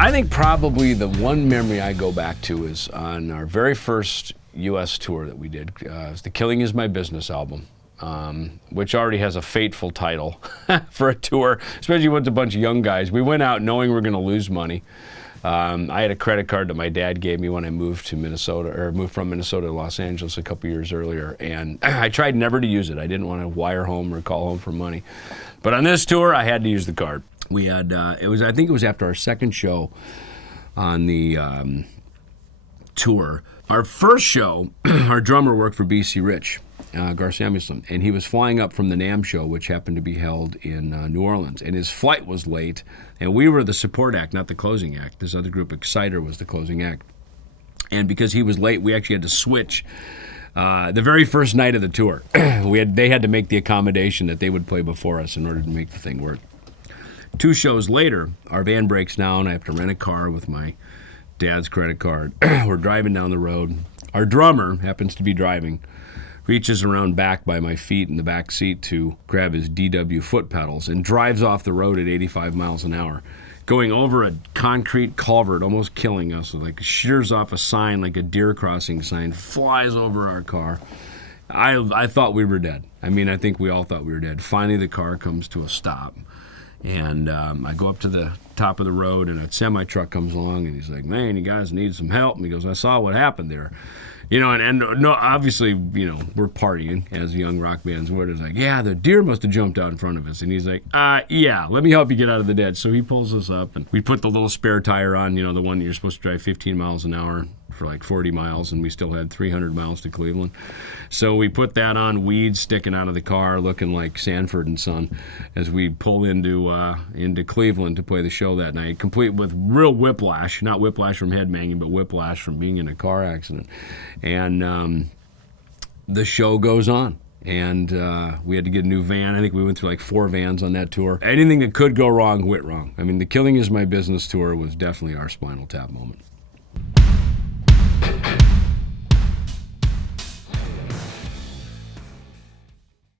I think probably the one memory I go back to is on our very first U.S. tour that we did. It was the Killing Is My Business album, which already has a fateful title for a tour, especially with a bunch of young guys. We went out knowing we were going to lose money. I had a credit card that my dad gave me when I moved to Minnesota, or moved from Minnesota to Los Angeles a couple years earlier, and I tried never to use it. I didn't want to wire home or call home for money. But on this tour, I had to use the card. We had, I think it was after our second show on the tour. Our first show, our drummer worked for BC Rich, Ellefson, and he was flying up from the NAMM show, which happened to be held in New Orleans, and his flight was late, and we were the support act, not the closing act. This other group, Exciter, was the closing act. And because he was late, we actually had to switch the very first night of the tour. They had to make the accommodation that they would play before us in order to make the thing work. 2 shows later, our van breaks down. I have to rent a car with my dad's credit card. We're driving down the road. Our drummer happens to be driving, reaches around back by my feet in the back seat to grab his DW foot pedals and drives off the road at 85 miles an hour, going over a concrete culvert, almost killing us. Like shears off a sign, like a deer crossing sign, flies over our car. I thought we were dead. I mean, I think we all thought we were dead. Finally, the car comes to a stop. And I go up to the top of the road, and a semi-truck comes along, and he's like, man, you guys need some help. And he goes, I saw what happened there. You know, and no, obviously, you know, we're partying, as young rock bands would. It's like, yeah, the deer must have jumped out in front of us. And he's like, yeah, let me help you get out of the ditch. So he pulls us up, and we put the little spare tire on, you know, the one that you're supposed to drive 15 miles an hour for like 40 miles, and we still had 300 miles to Cleveland. So we put that on, weeds sticking out of the car, looking like Sanford and Son, as we pull into Cleveland to play the show that night, complete with real whiplash, not whiplash from head banging, but whiplash from being in a car accident. And the show goes on. And we had to get a new van. I think we went through like 4 vans on that tour. Anything that could go wrong went wrong. I mean, the Killing Is My Business tour was definitely our Spinal Tap moment.